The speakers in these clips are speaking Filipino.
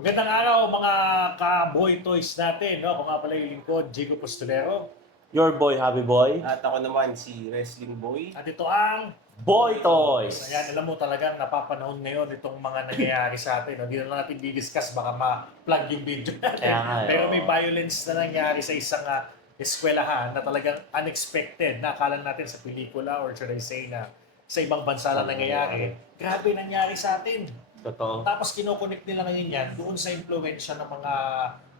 Magandang araw mga ka-boy toys natin, no? Ako nga pala yung lingkod, Jigo Postolero. Your boy, Happy Boy. At ako naman si Wrestling Boy. At ito ang Boy Toys! Ayan, alam mo talagang napapanahon ngayon itong mga nangyayari sa atin. No? Hindi na lang natin di-discuss, baka ma-plug yung video natin. Kaya nga, Pero oo. may violence na nangyari sa isang eskwelahan na talagang unexpected. Na akala natin sa pelikula or should I say na sa ibang bansa lang nangyayari. Grabe nangyari sa atin. Totoo. Tapos kinokonek nila ngayon yan doon sa impluensya ng mga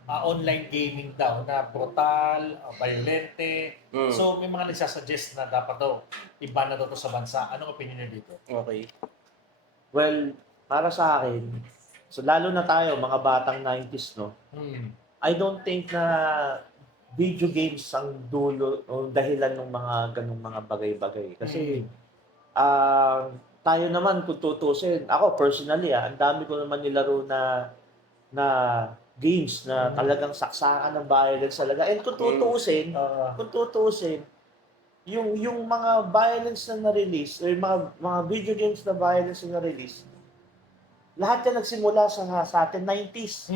online gaming daw na brutal, violente. So may mga nagsasuggest na dapat daw iba na daw to sa bansa. Anong opinion niyo dito? Okay. Well, para sa akin, so lalo na tayo, mga batang 90s, no? I don't think na video games ang dulo o dahilan ng mga ganung mga bagay-bagay. Kasi, tayo naman kung tutusin, ako personally, ang dami ko naman nilaro na games na talagang saksakan ng violence talaga. And kung tutuusin, yung mga violence na na-release, or yung mga video games na violence na na-release, lahat yan nagsimula sa atin 90s.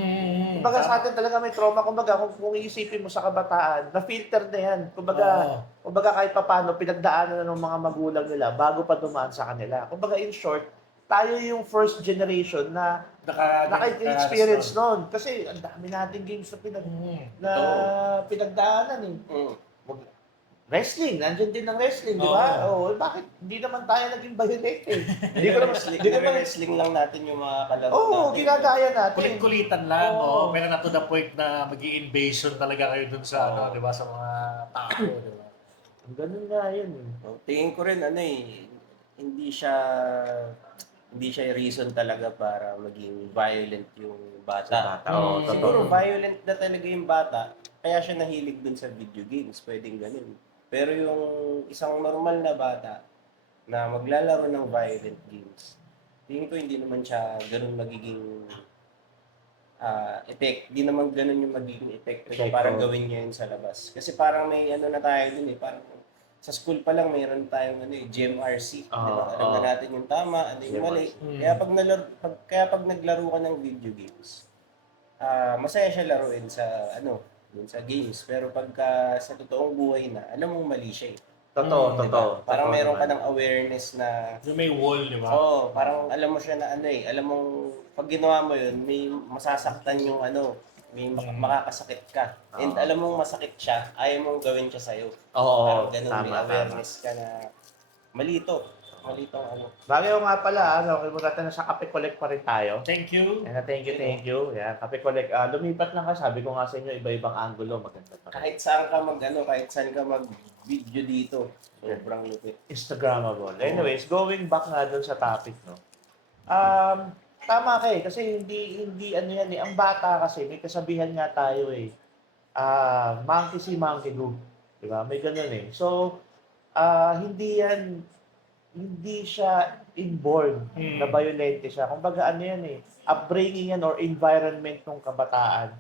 Kumbaga sa atin talaga may trauma. Kumbaga kung iisipin mo sa kabataan, na-filter na yan. Kumbaga kahit papano, pinagdaanan na ng mga magulang nila bago pa dumaan sa kanila. Kumbaga in short, tayo yung first generation na naka-experience noon. Kasi ang dami nating games na pinagdaanan eh. Wrestling, nandiyan din ang wrestling, di ba? Bakit hindi naman tayo naging violent eh? Hindi ko naman wrestling lang natin yung mga kalaro natin. Ginagaya natin. Kulit-kulitan lang, pero not to the point na mag-i-invasion talaga kayo dun sa di ba, sa mga tao, di ba? Ganun nga yun eh. Tingin ko rin hindi siya reason talaga para maging violent yung bata. Siguro violent na talaga yung bata, kaya siya nahilig dun sa video games, pwedeng ganun. Pero yung isang normal na bata na maglalaro ng violent games, tingin ko hindi naman siya ganun magiging effect. Hindi naman ganun yung magiging effect para gawin niya yun sa labas. Kasi parang may na tayo dun eh, parang sa school pa lang mayroon tayong GMRC, di ba? Alam na natin yung tama, ano yung mali. Kaya pag naglaro ka ng video games, masaya siya laruin sa dun sa games. Pero pagka sa totoong buhay na, alam mong mali siya eh. Totoo. Parang meron ka ng awareness na Yung may wall, di ba? parang alam mo siya na alam mong pag ginawa mo yun, may masasaktan yung may makakasakit ka. And alam mong masakit siya, ayaw mong gawin siya sa'yo. Parang ganun, may awareness ka na malito ang Bagay nga pala, kalimutan na sa Kape Collect pa rin tayo. Thank you. Thank you. Yan, Kape Collect. Lumipat lang ka, sabi ko nga sa inyo, iba-ibang angulo, maganda pa. kahit saan ka kahit saan ka mag-video dito, sobrang lupit. Instagrammable. Anyways, going back nga dun sa topic, no? Tama ka eh, kasi hindi ano yan eh. Ang bata kasi, may kasabihan nga tayo eh. Monkey see, monkey do. Diba? May ganun eh. So, hindi siya inborn na violente siya. Kumbaga ano yan eh, upbringing yan or environment ng kabataan.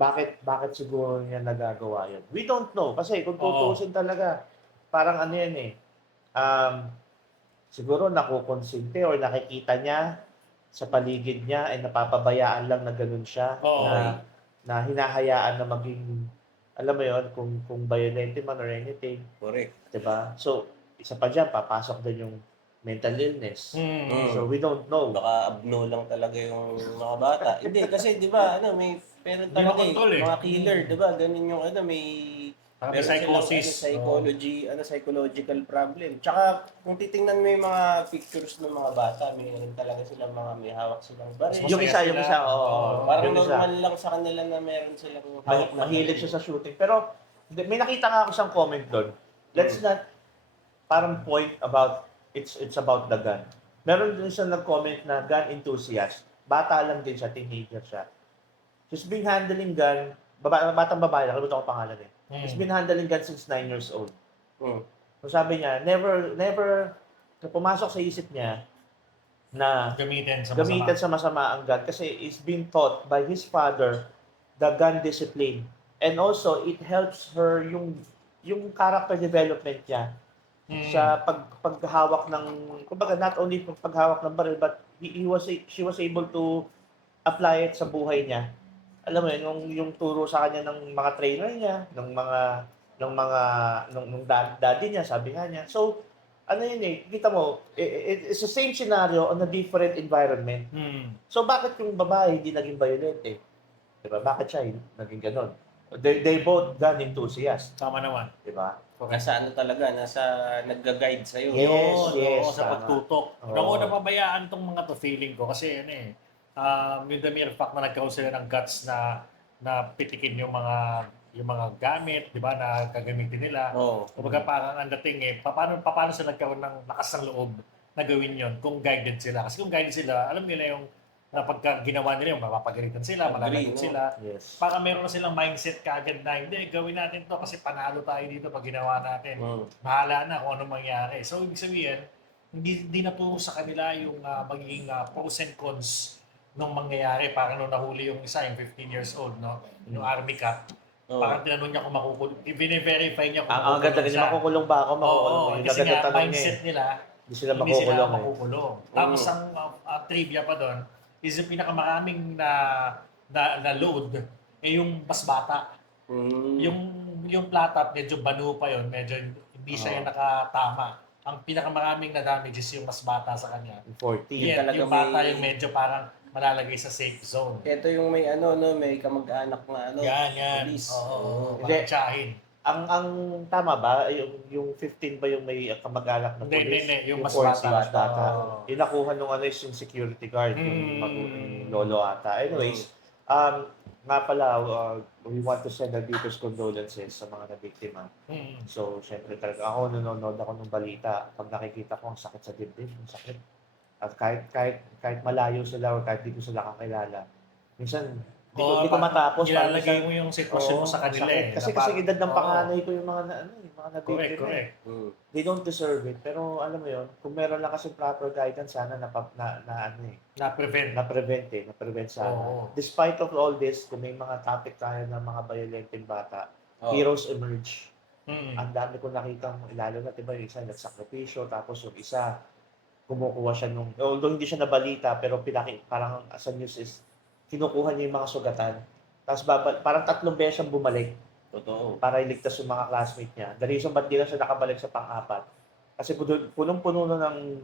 Bakit siguro niya nagagawa yun? We don't know. Kasi kung tutusin talaga, parang ano yan eh, siguro nakukonsinte or nakikita niya sa paligid niya ay napapabayaan lang na ganun siya. Na hinahayaan na maging, alam mo yun, kung violente man or anything. Correct. Diba? So, isa pa dyan, papasok din yung mental illness. So, we don't know. Baka abno lang talaga yung mga bata. Hindi, kasi di ba, may parent talaga mga killer, di ba? Ganun yung may psychosis. Psychological problem. Tsaka, kung titingnan mo yung mga pictures ng mga bata, meron talaga silang may hawak silang baril. Yung isa, Parang normal lang sa kanila na meron silang hawak na mahilig siya sa shooting. Pero, may nakita nga ako isang comment doon. Let's not parang point about it's about the gun. Meron din siya nag-comment na gun enthusiast. Bata lang din siya, teenager siya. She's been handling gun, batang babae, nakalimutan ko pangalan eh. She's been handling gun since 9 years old. So sabi niya, never pumasok sa isip niya na gamitin sa masama ang gun kasi it's been taught by his father the gun discipline. And also, it helps her yung character development niya sa paghawak ng, kumbaga not only paghawak ng baril, but she was able to apply it sa buhay niya. Alam mo yun, yung turo sa kanya ng mga trainer niya, ng daddy niya, sabi nga niya. So, ano yun kita mo, it's the same scenario on a different environment. So, bakit yung babae hindi naging violent Diba? Bakit siya naging ganon? They both gun enthusiasts. Tama naman. Diba? Nasa ano talaga, nasa nagga-guide sa'yo. Yes, Oo, sa tama. pagtutok. Oo. Ako napabayaan tong mga to feeling ko kasi yung the mere fact na nagkaroon sila ng guts na pitikin yung mga gamit, di ba, na gagamitin nila. Oo. Kumbaga parang ang dating paano sila nagkaroon ng lakas ng loob na gawin yon kung guided sila. Kasi kung guided sila, alam nila yung na pagka ginawa nila yung mapapagalitan sila, Agree, malalagot no? sila. Yes. Para meron na silang mindset kaagad na hindi, gawin natin to kasi panalo tayo dito pag ginawa natin. Bahala na kung anong mangyari. So, ibig sabihin, hindi naturo sa kanila yung magiging pros and cons nung mangyayari. Parang nung nahuli yung isa, yung 15 years old, no? Yung army cat. Parang tinanong niya kung makukulong. I-verify niya kung Ang ganda kasi makukulong ba ako? Makukulong Oo, mo. Yung kasi naganda nga, tanong niya mindset nila, Hindi sila hindi sila makukulong makukulong. Tapos ang trivia pa doon, is yung pinakamaraming na load, yung mas bata. Yung platat, medyo banu pa yon, medyo hindi siya yung nakatama. Ang pinakamaraming na damage is yung mas bata sa kanya. 40. Yeah, talaga yung bata may- yung medyo parang malalagay sa safe zone. Ito yung may may kamag-anak na Yan. police. Oo, Hindi. parang tsahin. Ang tama ba, yung 15 ba yung may kamag-anak na police? Hindi. Yung mas 40, bata. mas bata. Oo. Yung nakuha nung is yung security guard, yung lolo ata. Anyways, nga pala, we want to send our deepest condolences sa mga nabiktima. So, syempre talaga ako, nanonood ako ng balita, pag nakikita ko ang sakit sa dibdib, ang sakit. At kahit malayo sila o kahit di ko sila kakilala, minsan, di ko matapos. Ilalagay mo yung sitwasyon mo sa kanila Kasi edad ng panganay ko yung mga Correct. nabiktima. They don't deserve it. Pero alam mo yun, kung meron lang kasi proper guidance, sana na-prevent sana. Oo. Despite of all this, kung may mga topic tayo ng mga violenteng bata, heroes emerge. Ang dami ko nakita, lalo na diba yung isa nagsakripisyo, tapos yung isa, kumukuha siya although hindi siya nabalita, pero parang sa news is, kinukuha niya yung mga sugatan. Tapos parang 3 beses siyang bumalik. Totoo. Para iligtas yung mga classmate niya. The reason ba't di lang siya nakabalik sa pang-4, kasi punong-puno na ng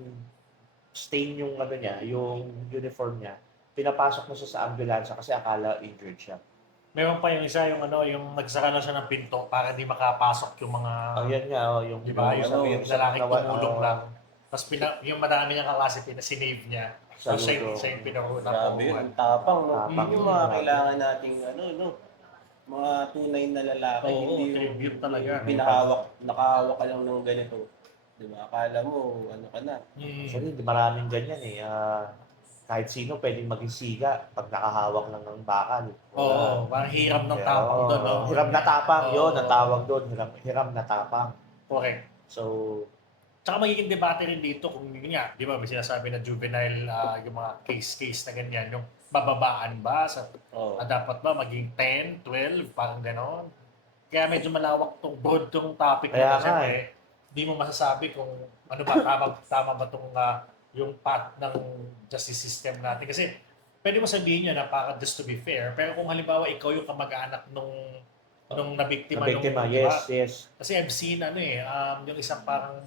stain yung yung uniform niya. Pinapasok mo siya sa ambulansya kasi akala injured siya. Meron pa yung isa, yung nagsara na siya ng pinto para di makapasok yung mga... Yan nga, yung... Di ba? Yung lalaking tumulong lang. Tapos yung madami niyang kaklase, sinave niya. So, siya yung pinahuna. Grabe yun, ang tapang, no? Tapang. Yun yung mga kailangan nating, mga tunay na lalaki. Oo, hindi tribute talaga. nakahawak ka lang ng ganito. Di ba? Akala mo, ka na. Actually, maraming ganyan kahit sino pwedeng maging siga pag nakahawak lang ng bakal. Oo, parang hiram ng tapang doon. No? Hiram na tapang, yun, ang Oo. tawag doon. Hiram na tapang. Correct. So, Tsaka magiging debate rin dito kung yun nga, di ba, may sinasabi na juvenile, yung mga case na ganyan, yung bababaan ba, dapat ba maging 10, 12, parang gano'n. Kaya medyo malawak broad tong topic Kaya na kasi di mo masasabi kung ano ba, tama ba tong yung path ng justice system natin. Kasi pwede mo sabihin yun na para just to be fair, pero kung halimbawa ikaw yung kamag-anak nung nabiktima, yes, diba? yes. Kasi I've seen yung isang parang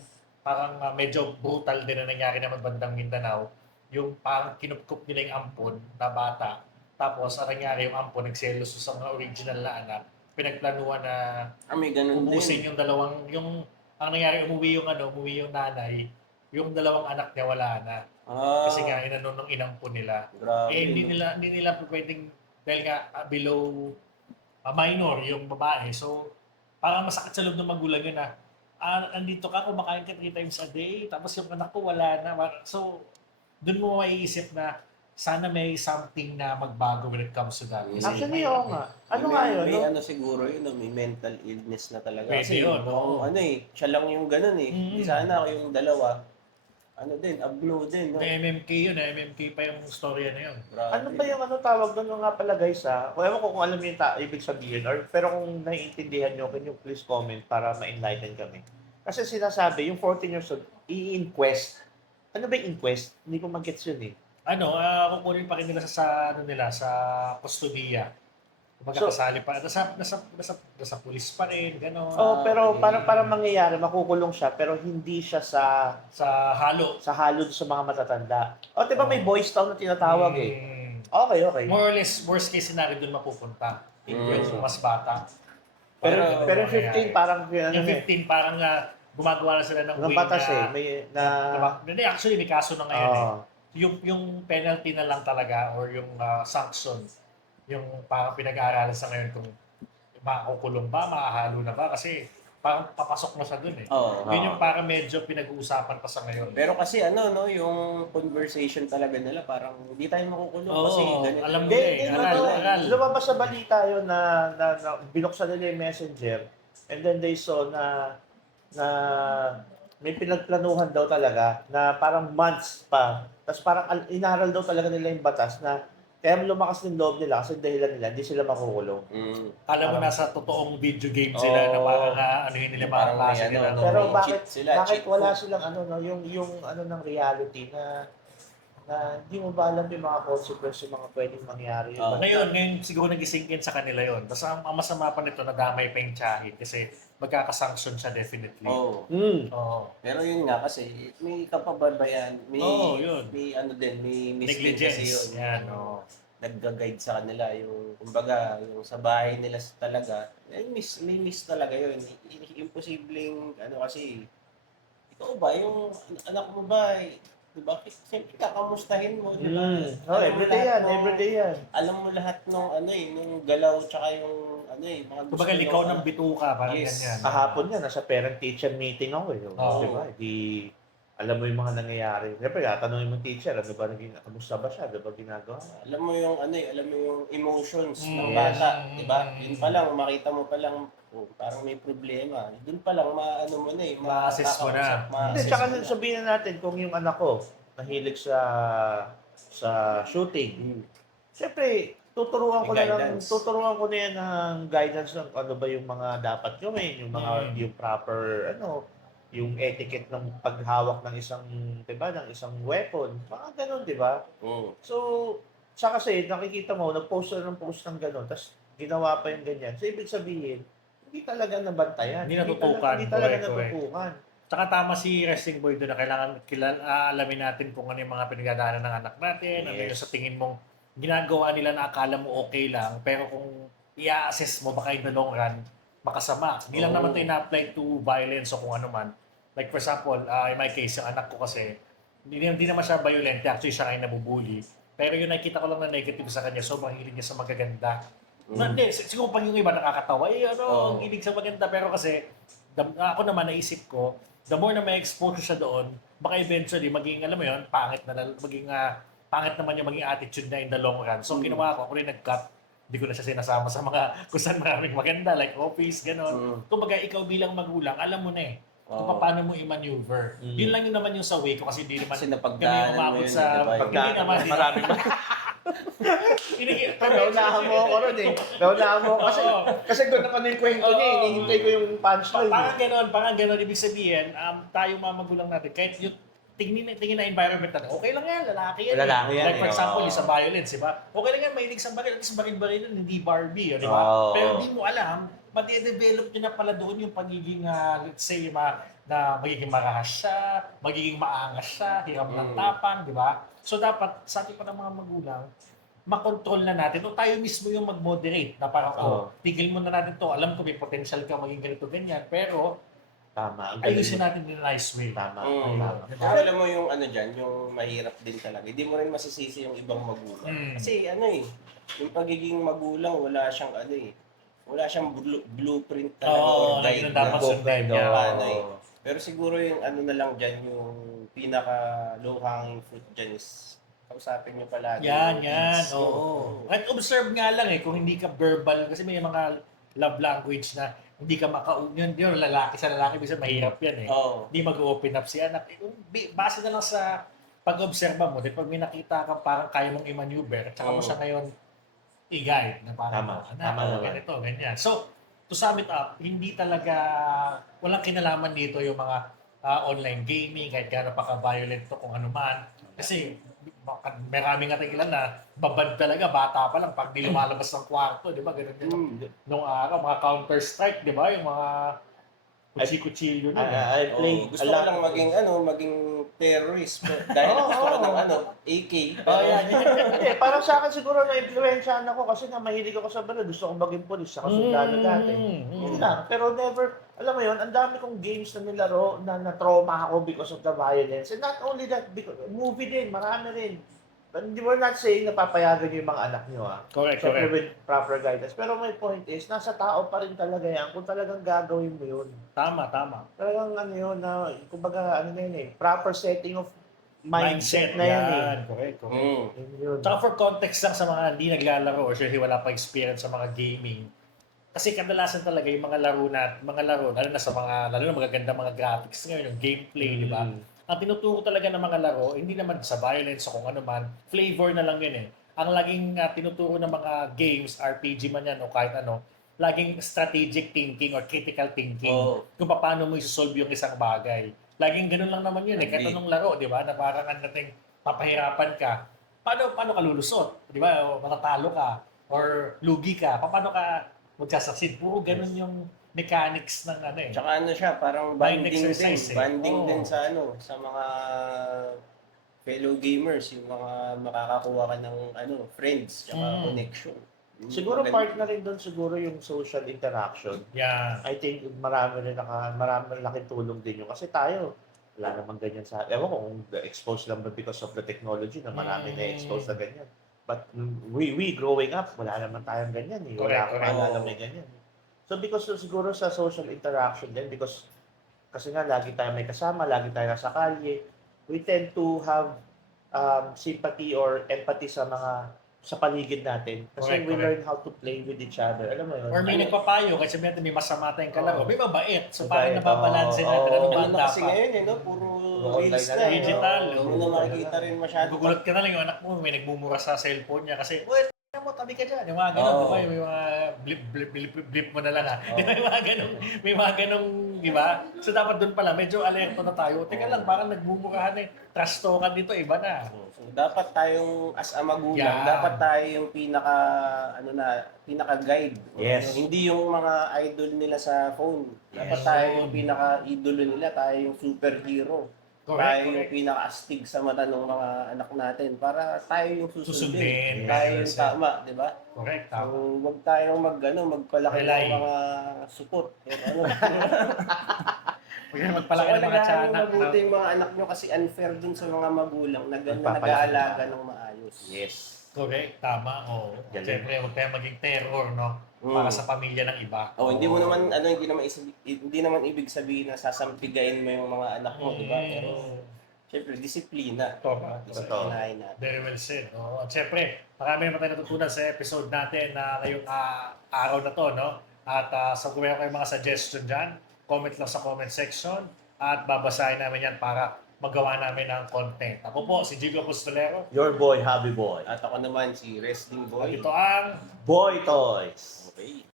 medyo brutal din na nangyari naman bandang Mindanao. Yung parang kinupkup nila yung ampon na bata. Tapos ang nangyari yung ampon, nagselos sa mga original na anak. Pinagplanuhan na May ganun ubusin din. yung dalawang, ang nangyari, umuwi yung nanay, yung dalawang anak niya wala na. Kasi nga, inanong inampon nila. Grabe. Hindi nila pwedeng, dahil nga below minor yung babae. So, parang masakit sa loob ng magulang yun na, andito ka, kumakain ka 3 times a day, tapos yung anak ko wala na. So, dun mo maiisip na sana may something na magbago when it comes to that. Kasi Actually, oo nga. Ano nga yun? May siguro yun, may mental illness na talaga. Pwede Kasi yun, oo. siya lang yung ganun Di sana yung dalawa, ablo din. No? May MMK yun, MMK pa yung storya na yun. Grabe. Ano ba yung tawag doon nga pala guys ewan ko kung alam niyo yung ibig sabihin pero kung naiintindihan niyo, can you please comment para ma-enlighten kami. Kasi sinasabi, yung 14 years old, i-inquest. Ano ba yung inquest? Hindi ko mag-gets yun kukunin pa rin nila sa kustodiya. Kumbaga So- kasali pa. Nasa pulis pa rin, gano'n. pero okay. parang mangyayari, makukulong siya, pero hindi siya sa Halo. halod sa mga matatanda. O, di ba may boys town na tinatawag eh. Mm. Okay. More or less, worst case scenario doon mapupunta. Yung mas bata. Pero Parang, 15 parang yung 15 parang gumagawa na sila ng ng way batas na, eh. Hindi, actually may kaso na ngayon eh. Oo. Yung penalty na lang talaga or yung sanction, yung parang pinag-aaralan sa ngayon kung makukulong ba, mahahalo na ba kasi parang papasok na siya dun eh. Oo. Yun yung parang medyo pinag-uusapan pa sa ngayon. Pero kasi yung conversation talaga nila parang hindi tayo makukulong kasi ganito. alam mo Hindi, eh, hindi, aral. lumabas sa balita yun na binuksan nila yung messenger and then they saw na may pinagplanuhan daw talaga na parang months pa. Tapos parang inaral daw talaga nila yung batas na kaya lumakas ng loob nila kasi dahilan nila, hindi sila makukulong. Alam mo, nasa totoong video game sila na parang anuhin nila mga Parang klase may nila. ano, Pero may bakit cheat sila, bakit cheat wala code. silang yung ng reality na hindi mo ba alam yung mga consequences yung mga pwedeng mangyari. Oo. Ngayon siguro nagisingkin sa kanila yon. Tapos ang masama pa nito, nadamay pa yung tiyahin kasi magkakasanction siya definitely. Oh. Oo. Pero yun nga kasi may kapababayan, may yun. may ano din, may mistake kasi Negligence. yun. Yan, oo. Nagga-guide sa kanila yung kumbaga yung sa bahay nila talaga, may miss talaga yun. Imposibleng ano kasi ikaw ba yung anak mo ba di ba? Siyempre kakamustahin mo, di ba? Everyday yan. Alam mo lahat nung nung galaw tsaka yung mga gusto Kumbaga, likaw nung ng bituka, parang Yes. ganyan. Kahapon nga, nasa parent-teacher meeting ako eh. Oo. Di ba? Alam mo yung mga nangyayari. Siyempre, tatanungin mo teacher, kamusta ba siya? Ano ba ginagawa? alam mo yung alam mo yung emotions ng Yes. bata, di ba? Yun pa lang, makita mo pa lang, parang may problema. Doon pa lang, maano mo na Ma-assess mo na. Hindi, tsaka sabihin na natin kung yung anak ko nahilig sa shooting. Siyempre, tuturuan ko May na guidance. tuturuan ko na yan ng guidance ng ano ba yung mga dapat gawin, yung mga yung proper yung etiquette ng paghawak ng isang, 'di ba, ng isang weapon. Mga ganun, 'di ba? So, siya kasi nakikita mo nag-post ng post ng ganun, tapos ginawa pa yung ganyan. So, ibig sabihin, hindi talaga nabantayan. Hindi natutukan. Hindi talaga Correct. natutukan. Tsaka tama si Wrestling Boy doon na kailangan alamin natin kung ano yung mga pinagdadaanan ng anak natin, ano yung sa tingin mong ginagawa nila na akala mo okay lang, pero kung i-assess mo baka in the long run, makasama. Hindi lang naman ito ina-apply to violence o kung ano man. Like for example, in my case, yung anak ko kasi, hindi naman siya violent, actually siya ngayon nabubuli. Pero yung nakikita ko lang na negative sa kanya, sobrang hilig niya sa magaganda. Hindi, siguro pag yung iba nakakatawa, ang hilig sa maganda. Pero kasi, ako naman naisip ko, the more na may exposure siya doon, baka eventually maging, alam mo yun, pangit naman yung maging attitude na in the long run. So, ginawa ko rin nag-cut. Hindi ko na siya sinasama sa mga kung saan maraming maganda, like office, gano'n. Kumbaga, ikaw bilang magulang, alam mo na kung paano mo i-maneuver. Yun lang yun naman yung sa way ko kasi hindi naman Kasi kami napagdaanan mo umabot yun, sa... di ba? Hindi naman. Maraming Naunahan mo ako ron eh. Naunahan mo ako. Kasi doon naman yung kwento niya eh. Hinihintay ko yung punchline. Parang ganon. Ibig sabihin, tayo mga magulang natin, kahit yung tingin na environment natin, okay lang yan, lalaki yan. Lalaki yan, Like for eh, example, oo. sa violence, di ba? Okay lang yan, mahilig sa baril. At least baril-baril yun, hindi Barbie, di ba? Oo. Pero di mo alam, mati-develop nyo na pala doon yung pagiging, let's say, na magiging marahas siya, magiging maangas siya, hiram ng tapang, di ba? So dapat, sa ating pa ng mga magulang, makontrol na natin o tayo mismo yung mag-moderate na parang, tigil mo na natin to. Alam ko may potential ka maging ganito, ganyan. Pero, Tama. ayusin natin in a nice way. Tama. Diba? Pero alam mo yung dyan, yung mahirap din talaga. Hindi mo rin masisisi yung ibang magulang. Kasi yung pagiging magulang, wala siyang wala siyang blueprint talaga or Yun guide ang dapat sundin niya. paano Pero siguro yung na lang dyan, yung pinaka low hanging fruit dyan is kausapin nyo palagi. Yan. Kids. Oo. At observe nga lang kung hindi ka verbal, kasi may mga love language na hindi ka yun, lalaki sa lalaki, bisa mahirap yan Hindi mag-open up si anak. Base na lang sa pag-obserba mo, pag may nakita ka parang kaya mong i-maneuver, at saka mo siya ngayon i-guide na parang, Tama. ganito, ganyan. So, to sum it up, hindi talaga, walang kinalaman dito yung mga online gaming, kahit gano'n pa ka-violent to kung ano man. Kasi, Maraming nga ilan na babad talaga, bata pa lang, pag di lumalabas ng kwarto, di ba? Ganun din. Nung araw, mga Counter-Strike, di ba? Yung mga kutsi-kutsilyo nun. I played Gusto a ko lot. lang maging terrorist. Dahil gusto ko ng AK. Oh, yan. Hindi, parang sa akin siguro na-influensyahan ako kasi nga mahilig ako sa bala. Gusto kong maging polis, saka sundalo dati. Yun lang. Pero never, alam mo yun, ang dami kong games na nilaro na na-trauma ako because of the violence. And not only that, because, movie din, marami rin. But we're not saying na papayagan niyo yung mga anak niyo, Correct, Siyempre correct. with proper guidance. Pero my point is, nasa tao pa rin talaga yan kung talagang gagawin mo yun. Tama, tama. Talagang ano yun, na, kumbaga, ano na yun proper setting of mindset na yan Correct, correct. Yun yun. Tsaka for context lang sa mga hindi naglalaro or sure wala pa experience sa mga gaming. Kasi kadalasan talaga yung mga lalo na sa mga, lalo na magaganda mga graphics ngayon, yung gameplay, di ba? Ang tinuturo talaga ng mga laro, hindi naman sa violence o kung ano man, flavor na lang yun eh. Ang laging tinuturo ng mga games, RPG man yan o kahit ano, laging strategic thinking or critical thinking. Kung paano mo isosolve yung isang bagay. Laging ganun lang naman yun eh. Kahit anong laro, di ba? Na parang nating papahirapan ka. Paano ka lulusot? Di ba? O matatalo ka or lugi ka. Paano ka magsasasid? Puro ganun yung mechanics ng ano eh. Tsaka ano siya, parang Mind banding din. exercise eh. Banding din sa mga fellow gamers, yung mga makakakuha ka ng friends, tsaka connection. Yun yung Siguro maganda. part na rin doon siguro yung social interaction. Yeah. I think marami laking tulong din yun. Kasi tayo, wala namang ganyan sa, ewan ko kung exposed lang ba because of the technology na marami na-expose na ganyan. But we growing up, wala naman tayong ganyan eh. Wala akong correct. alala may ganyan. So because siguro sa social interaction din, because kasi nga lagi tayo may kasama, lagi tayo nasa kalye, we tend to have sympathy or empathy sa paligid natin. Kasi Correct, we correct. learn how to play with each other. Alam mo yun? Or may nagpapayo kasi may masama tayong kalaro. Oo. May mabait. So Mabait, parang nababalansin natin. Ano ba Ano ang na kasi dapat? ngayon puro Online reels na na. lang, digital, Hindi na makikita rin masyado. Gugulat ka na lang yung anak mo, may nagmumura sa cellphone niya kasi, uy, mo, tabi ka dyan. Yung mga ganun, di ba? Yung mga blip mo na lang ha. Di ba? May mga ganun, di ba? So dapat doon pala, medyo alerto na tayo. Teka lang, parang nagmumurahan eh. Trash talkan dito, iba na. So, dapat tayong as a magulang, Yeah. dapat tayo yung pinaka-guide. Yes. Hindi yung mga idol nila sa phone. Dapat Yes. tayo yung pinaka-idolo nila, tayo yung superhero. Tayo Correct, yung correct. pinaka-astig sa mata ng mga anak natin para tayo yung susundin. Susundin. Tayo Yes, yung tama, di ba? Correct, So, tama. wag tayong magpalaki Rely. ng mga supot. Huwag na magpalaki ng mga alagaan tiyanak. nyo mabuti yung mga anak nyo kasi unfair dun sa mga magulang na Nagpapalaki. nag-aalaga ng maayos. Yes. Correct, tama. Oh. Galing. Siyempre, huwag tayong maging terror, no? Para sa pamilya ng iba. Hindi mo naman hindi naman ibig sabihin na sasampigain mo yung mga anak mo, di ba? Pero syempre disiplina. Tama. Disiplinahin natin. Very well said. No? At syempre, marami naman tayo natutunan sa episode natin na ngayong araw na to, no? At sa kung meron kayong mga suggestion dyan, comment lang sa comment section at babasahin namin yan para magawa namin ng content. Ako po, si Jigo Apostolero. Your boy, Happy Boy. At ako naman si Wrestling At Boy. ito ang Boy Toys. Okay.